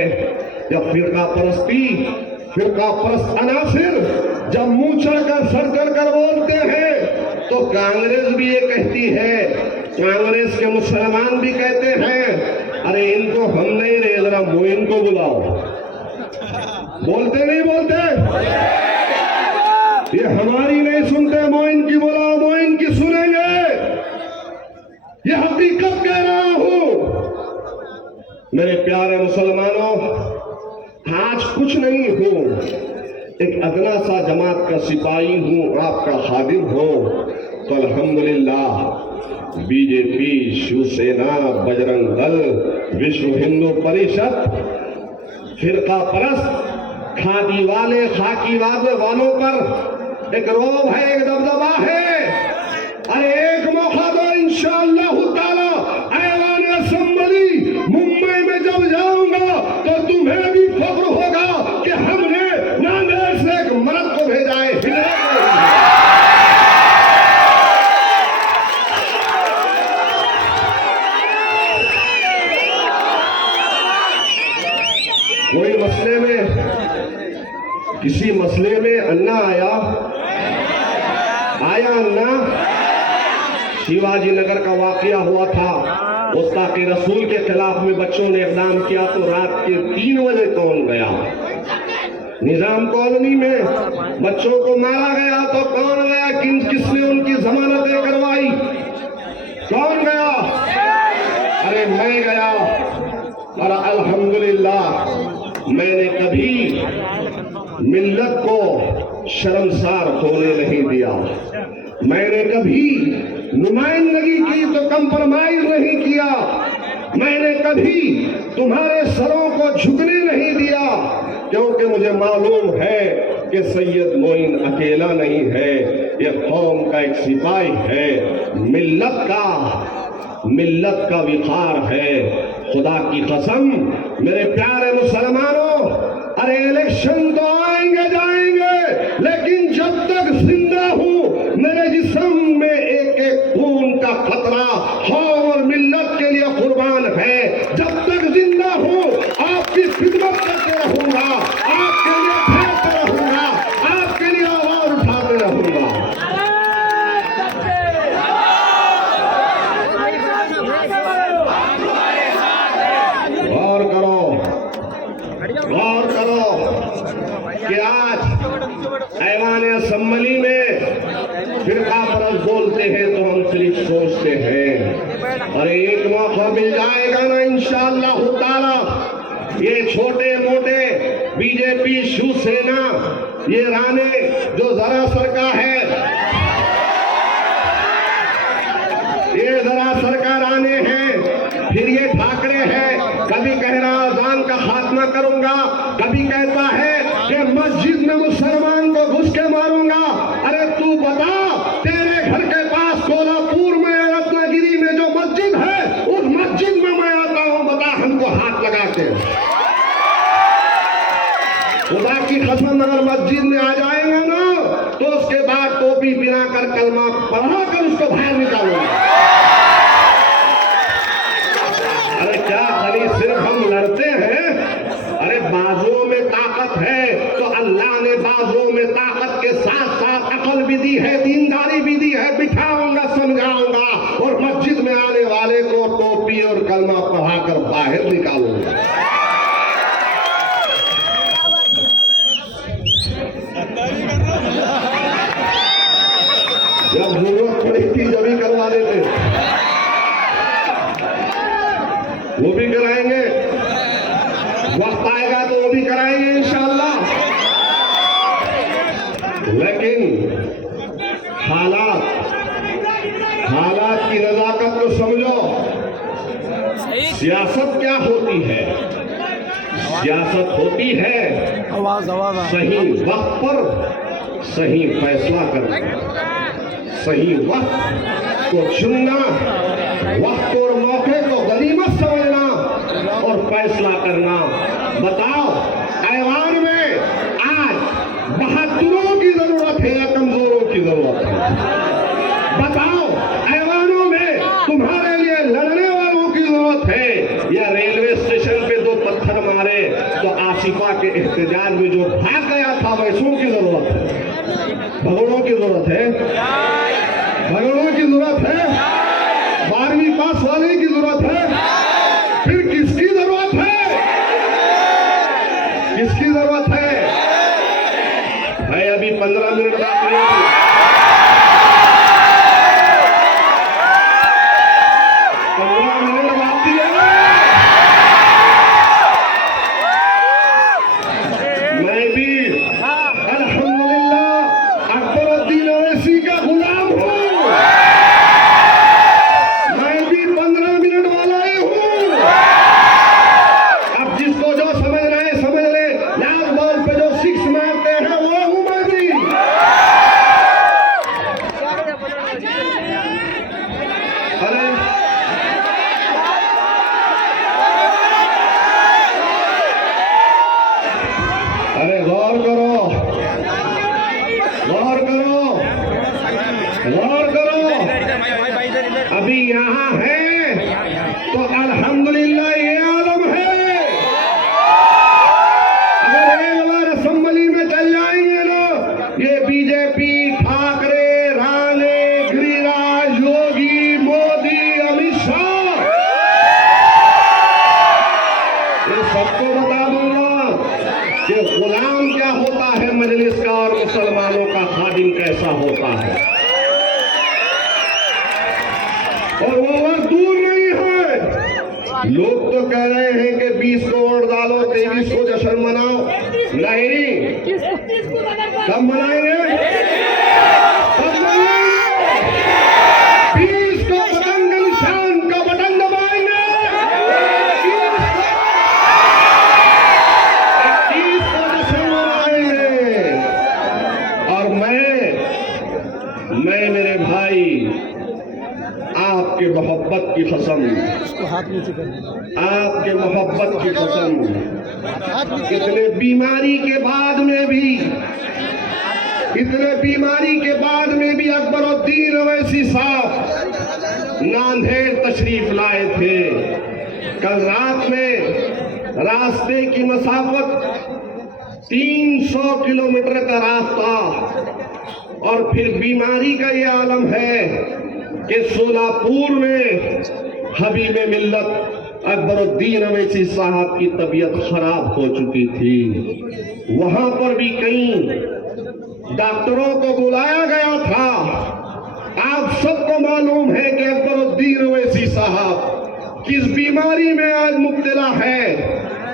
जब फिरका परस्त अनासिर जब मुंह चढ़कर सर चढ़कर बोलते हैं तो कांग्रेस भी ये कहती है, कांग्रेस के मुसलमान भी कहते हैं, अरे इनको हम नहीं रहे, जरा मोइन को बुलाओ। बोलते नहीं बोलते? ये हमारी नहीं सुनते, मोइन की बुलाओ, मोइन की सुनेंगे। ये हकीकत कह रहा हूं। मेरे प्यारे मुसलमानों, आज कुछ नहीं हूं, एक अदना सा जमात का सिपाही हूं, आपका खादिम हूं। तो अल्हम्दुलिल्लाह बीजेपी, शिवसेना, बजरंग दल, विश्व हिंदू परिषद, फिरका परस्त, खादी वाले, खाकी वालों पर एक रौब है, एक दबदबा है। अरे एक मौका दो, इंशाअल्लाह ताला ऐवान असेंबली मुंबई में जब जाऊंगा तो तुम्हें भी फख्र होगा कि हमने नांदेड़ से एक मर्द को भेजा है। कोई मसले में, किसी मसले में अन्ना आया अन्ना। शिवाजी नगर का वाकया हुआ था, गुस्ताखे रसूल के खिलाफ में बच्चों ने इकदाम किया तो रात के 3 बजे कौन गया? निजाम कॉलोनी में बच्चों को मारा गया तो कौन गया? किसने उनकी जमानतें करवाई? कौन गया? अरे मैं गया। और अल्हम्दुलिल्लाह मैंने कभी मिल्लत को शर्मसार होने नहीं दिया। मैंने कभी नुमाइंदगी की तो कंप्रोमाइज नहीं किया। मैंने कभी तुम्हारे सरों को झुकने नहीं दिया, क्योंकि मुझे मालूम है कि सैयद मोइन अकेला नहीं है, ये कौम का एक सिपाही है, मिल्लत का विकार है। खुदा की कसम मेरे प्यारे मुसलमानों, अरे इलेक्शन तो आएंगे जाएंगे, लेकिन जब तक जिंदा हूं मेरे जिस्म में एक एक खून का खतरा कौम और मिल्लत के लिए कुर्बान है। जब तक जिंदा हूं आपकी खिदमत करते रहूंगा, आपके लिए ठहरते रहूंगा, आपके लिए आवाज उठाते रहूंगा। गौर करो कि आज ऐवान असेंबली में फिरका परस्त बोलते हैं तो हम सिर्फ सोचते हैं, और एक मौका मिल जाएगा ना इंशाअल्लाह ताला, ये छोटे मोटे बीजेपी पी शिवसेना, ये राणे जो जरासर का है, ये जरासर का राणे हैं। फिर ये ठाकरे है, कभी कह रहा अजान का खात्मा करूंगा, कभी कहता है कि मस्जिद में मुसलमान को घुस के मारूंगा। अरे तू बता, तेरे घर के पास कोल्हापुर में रत्नागिरी में जो मस्जिद है, उस मस्जिद में मैं आता हूं, बता हमको हाथ लगा के। खुदा की कसम अगर मस्जिद में आ जाएंगे ना, तो उसके बाद टोपी पिना कर कलमा पढ़ा कर उसको बाहर निकालूंगा। अरे क्या खाली सिर्फ हम लड़ते हैं? अरे बाजुओं में ताकत है तो अल्लाह ने बाजुओं में ताकत के साथ साथ अकल भी दी है, दीनदारी भी दी है। बिठाऊंगा, समझाऊंगा और मस्जिद में आने वाले को टोपी और कलमा पढ़ाकर बाहर निकालूंगा। जब जरूरत पड़ी थी जब ही करवा देते, वो भी कराएंगे, वक्त आएगा तो वो भी कराएंगे इंशाअल्लाह। लेकिन हालात की नजाकत को समझो। सियासत क्या होती है? सियासत होती है सही वक्त पर सही फैसला करना, सही वक्त को चुनना, वक्त और मौके को गनीमत समझना और फैसला करना। बताओ, ऐवान में आज बहादुरों की जरूरत है या कमजोरों की जरूरत है? बताओ, ऐवानों में तुम्हारे लिए लड़ने वालों की जरूरत है या रेलवे स्टेशन पे दो पत्थर मारे तो आसिफा के एहतजाज में जो भाग गया था वैसों की जरूरत है? भगोड़ों की जरूरत है? भगोड़ों की जरूरत है? 12वीं पास वाले की जरूरत है? फिर किसकी जरूरत है? किसकी जरूरत है? भाई अभी 15 मिनट बाकी है। 15 मिनट बाकी है। मैं भी अल्हम्दुलिल्लाह अकबरुद्दीन अवैसी का गुलाम हूँ। मैं भी 15 मिनट वाला ही हूँ। अब जिसको जो समझना है समझ ले। लास्ट बॉल पे जो 6 मारते हैं वो हूँ मैं भी। अरे गौर करो, गौर करो, गौर करो। अभी यहाँ है तो अल्हम्दुलिल्लाह ये आलम है। अगर एक बार असेंबली में चल जाएंगे ना, ये बीजेपी, ठाकरे, राणे, गिरिराज, योगी, मोदी, अमित शाह, ये सबको बता दूंगा कि गुलाम क्या होता है मजलिस का और मुसलमानों का खादिम कैसा होता है। और वो वक्त दूर नहीं है। लोग तो कह रहे हैं कि 20 को वोट डालो, 23 को जश्न मनाओ। नहीं, कब मनाएंगे? कब मनाएंगे? 20 को बटन निशान का बटन दबाएंगे। 21 को जश्न मनाएंगे। और मैं मेरे भाई आपके मोहब्बत की कसम, आपके मोहब्बत की कसम, इतने बीमारी के बाद में भी अकबरुद्दीन अवैसी साहब नांदेड़ तशरीफ लाए थे। कल रात में रास्ते की मसाफत 300 किलोमीटर का रास्ता, और फिर बीमारी का ये आलम है कि सोलापुर में हबीब मिल्लत अकबरुद्दीन अवैसी साहब की तबीयत खराब हो चुकी थी। वहां पर भी कई डॉक्टरों को बुलाया गया था। आप सबको मालूम है कि अकबरुद्दीन अवैसी साहब किस बीमारी में आज मुब्तला है।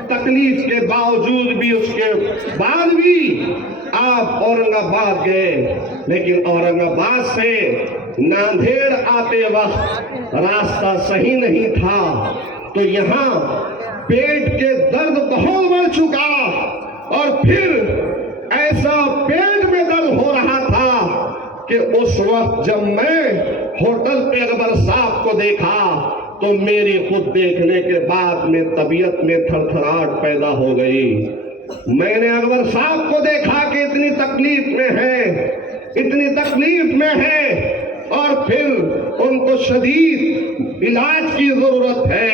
तकलीफ के बावजूद भी उसके بعد بھی آپ اورنگ گئے، لیکن اورنگ سے ناندیڑ آتے وقت راستہ صحیح نہیں تھا، تو یہاں پیٹ کے درد بہت بڑھ چکا، اور پھر ایسا پیٹ میں درد ہو رہا تھا کہ اس وقت جب میں ہوٹل پہ اکبر صاحب کو دیکھا تو میری خود دیکھنے کے بعد میں طبیعت میں تھر تھراہٹ پیدا ہو گئی۔ میں نے اکبر صاحب کو دیکھا کہ اتنی تکلیف میں ہے، اتنی تکلیف میں ہے، اور پھر ان کو شدید علاج کی ضرورت ہے۔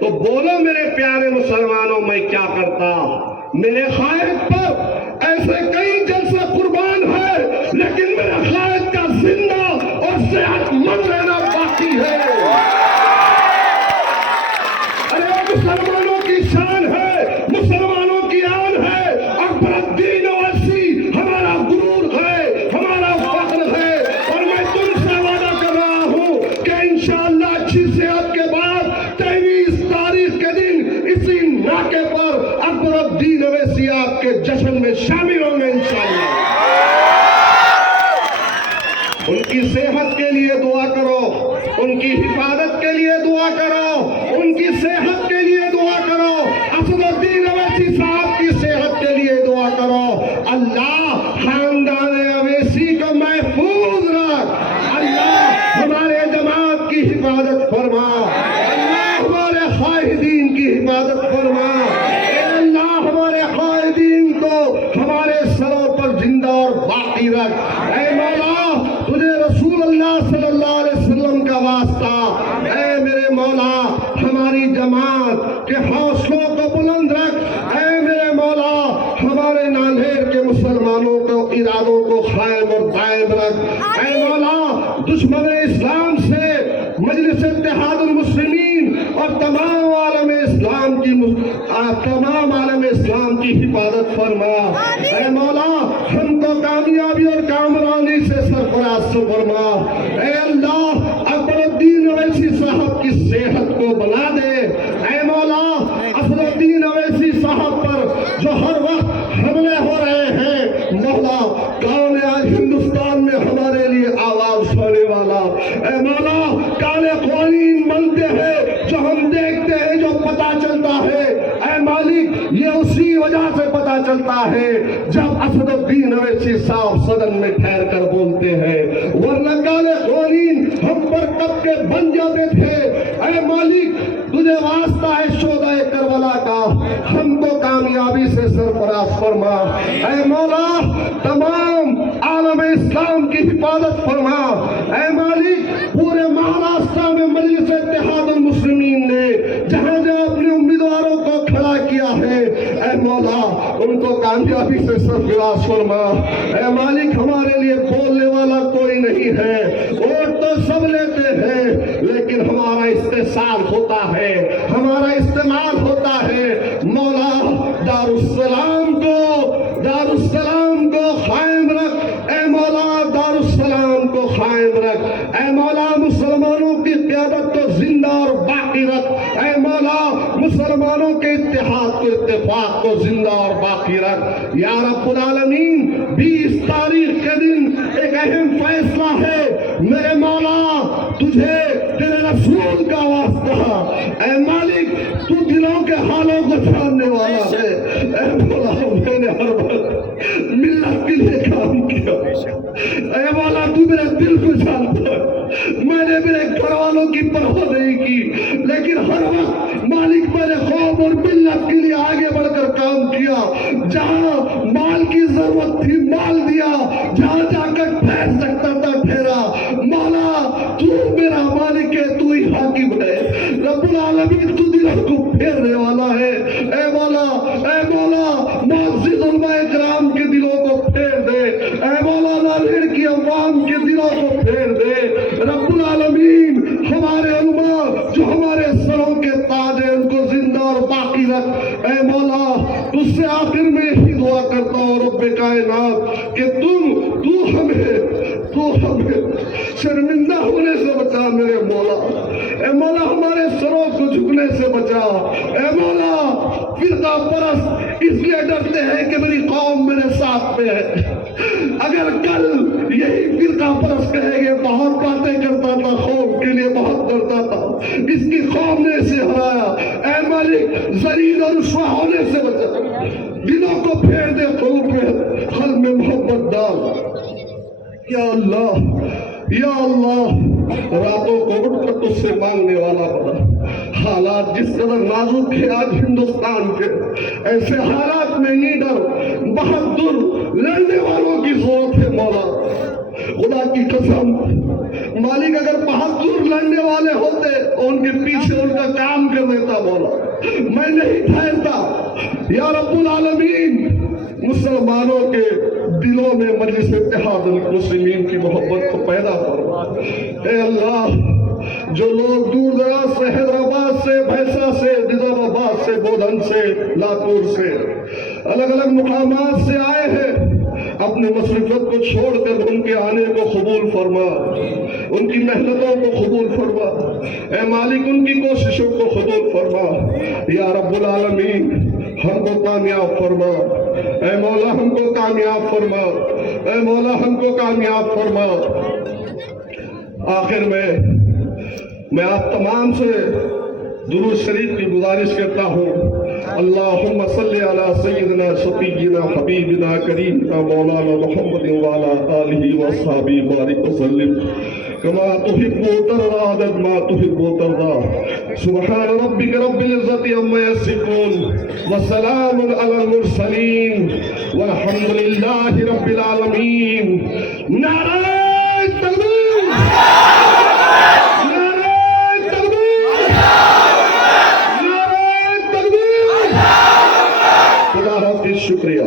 تو بولو میرے پیارے مسلمانوں، میں کیا کرتا؟ میرے قائد پر ایسے کئی جلسے قربان ہے، لیکن میرے قائد کا زندہ اور صحت مند رہنا باقی ہے۔ ارے مسلمانوں کی شان ہے، مسلمانوں کی آن ہے، اکبر الدین اویسی ہمارا غرور ہے، ہمارا فخر ہے، اور میں تم سے وعدہ کر رہا ہوں کہ انشاءاللہ اچھی صحت کے بعد 23 تاریخ کے دن اسی ناکے پر اکبر الدین اویسی آپ کے جشن میں شامل ہوں گے انشاءاللہ۔ ان کی صحت کے لیے دعا کرو، ان کی حفاظت کے لیے دعا کرو، ان کی صحت کے لیے دعا کرو، اسد الدین اویسی صاحب کی صحت کے لیے دعا کرو۔ اللہ خاندان اویسی کو محفوظ رکھ، اللہ ہمارے جماعت کی حفاظت فرما، اللہ ہمارے قائدین کی حفاظت فرما، اے اللہ ہمارے قائدین کو ہمارے سروں پر زندہ اور باقی رکھ۔ اے مولا تجھے رسول اللہ صلی اللہ علیہ وسلم کا واسطہ، اے میرے مولا ہماری جماعت کے حوصلوں کو بلند رکھ، اے میرے مولا ہمارے ناندیڑ کے مسلمانوں کو ارادوں کو قائم اور دائم رکھ، اے مولا دشمن اسلام سے مجلس اتحاد المسلمین اور تمام عالم اسلام کی حفاظت فرما، اے مولا ہم کو کامیابی اور کامرانی سے سرفراز فرما، اے اللہ اکبر الدین اویسی صاحب کی صحت کو بنا دے، اے مولا اسد الدین اویسی صاحب پر جو ہر وقت حملے ہو رہے ہیں، مولا کون ہے آج ہندوستان میں ہمارے لیے آواز اٹھانے والا؟ اے مولا کالے قوانین بنتے ہیں جو ہم دیکھتے ہیں، جو پتہ چلتا ہے، اے مالک یہ اسی وجہ سے پتہ چلتا ہے جب اسد الدین اویسی صاحب صدن میں ٹھہر کر بولتے ہیں، ورنہ کالے قوانین ہم پر کب کے بن جاتے تھے۔ اے مالک تجھے واسطہ ہے شہدائے کربلا کا، ہم کو کامیابی سے سرفراز فرما، اے مولا تمام عالم اسلام کی حفاظت فرما، اے مالک پورے مہاراشٹر میں مجلس اتحاد المسلمین نے جہاں جہاں اپنے امیدواروں کو کھڑا کیا ہے، اے مولا ان کو کامیابی سے سرفراز فرما، اے مالک ہمارے لیے بولنے والا کوئی نہیں ہے، ووٹ تو سب لیتے ہیں لیکن ہمارا استحصال ہوتا ہے، ہمارا استعمال ہوتا ہے۔ مولا دارالسلام کو قائم رکھ، اے مولا دارالسلام کو قائم رکھ، اے مولا مسلمانوں کی قیادت کو زندہ اور باقی رکھ، اے مولا مسلمانوں کے اتحاد کو اتفاق کو زندہ اور باقی رکھ یا رب العالمین۔ 20 تاریخ کے دن ایک اہم فیصلہ ہے میرے مولا، تجھے تیرے رسول کا واسطہ، اے مالک تو دلوں کے حالوں کو جاننے والا ہے، اے مولا میں نے ہر وقت ملت کے لیے کام کیا، اے مولا تو میرے دل کو جانتا ہے، میں نے میرے گھر والوں کی پرواہ نہیں کی، لیکن ہر وقت مالک میں نے قوم اور ملت کے لیے آگے بڑھ کر کام کیا، جہاں مال کی ضرورت تھی مال دیا، جہاں جا کر ٹھہر سکتا تھا ٹھہرا، مولا تو میرا مالک ہے، تو ہی حاکم ہے، رب العالمین تو دلوں کو پھیرنے والا ہے، اے مولا معزز علماء کرام کے دلوں کو پھیر دے، اے مولا ناندیڑ کی عوام کے دلوں کو پھیر دے، رب العالمین ہمارے علماء جو ہمارے سروں کے تاج ہیں ان کو زندہ اور باقی رکھ، اے مولا تجھ سے آخر میں ہی دعا کرتا ہوں رب कायनात कि तू हमें शर्मिंदा होने से बचा मेरे मौला। ए मौला हमारे सरों को झुकने से बचा। ए मौला फिरका परस्त इसलिए डरते हैं कि मेरी कौम मेरे साथ में है। अगर कल यही फिरका परस्त कहेंगे बहुत बातें करता था, कौम के लिए बहुत डरता था, इसकी कौम ने इसे हराया। ए मालिक जलील और रुसवा होने से बचा। दिलों को फेर दे खूब में खल में मोहब्बत डाल। या अल्लाह रातों को उठकर तुझसे मांगने वाला बना। हालात जिस कदर नाजुक है आज हिंदुस्तान के, ऐसे हालात में लीडर बहादुर लड़ने वालों की जरूरत है मौला। खुदा की कसम मालिक अगर बहादुर लड़ने वाले होते उनके पीछे उनका काम कर देता मौला। मैं नहीं ठहरता। या रब्बुल आलमीन मुसलमानों के दिलों में मजलिस इत्तेहाद मुस्लिमीन की मोहब्बत को पैदा करो। ए अल्लाह जो लोग दूर दराज से, हैदराबाद से, भैंसा से, निजामाबाद से, बोधन से, लातूर से, अलग अलग मुकामात से आए हैं, अपने मसरूफियत को छोड़कर उनके आने को कबूल फरमा, उनकी मेहनतों को कबूल फरमा। ए मालिक उनकी कोशिशों को कबूल फरमा। या रब्बुल आलमीन हमको कामयाब फरमा। ए मौला हमको कामयाब फरमा। ए मौला हमको कामयाब फरमा। आखिर में मैं आप तमाम से दुरूद शरीफ की गुजारिश करता हूँ। अल्लाहुम्मा सल्ली अला सय्यिदिना शफीइना हबीबिना करीमिना मौलाना मुहम्मद व अला आलिहि व अस्हाबिहि बारिक व सल्लिम कमा तुहिब्बु तरदा अदद मा तुहिब्बु तरदा। सुब्हान रब्बिका रब्बिल इज्जति अम्मा यसिफून व सलामुन अलल मुरसलीन वल्हम्दुलिल्लाहि रब्बिल आलमीन। नारे तकबीर, नारे तकबीर, नारे तकबीर। खुदा हाफिज, शुक्रिया।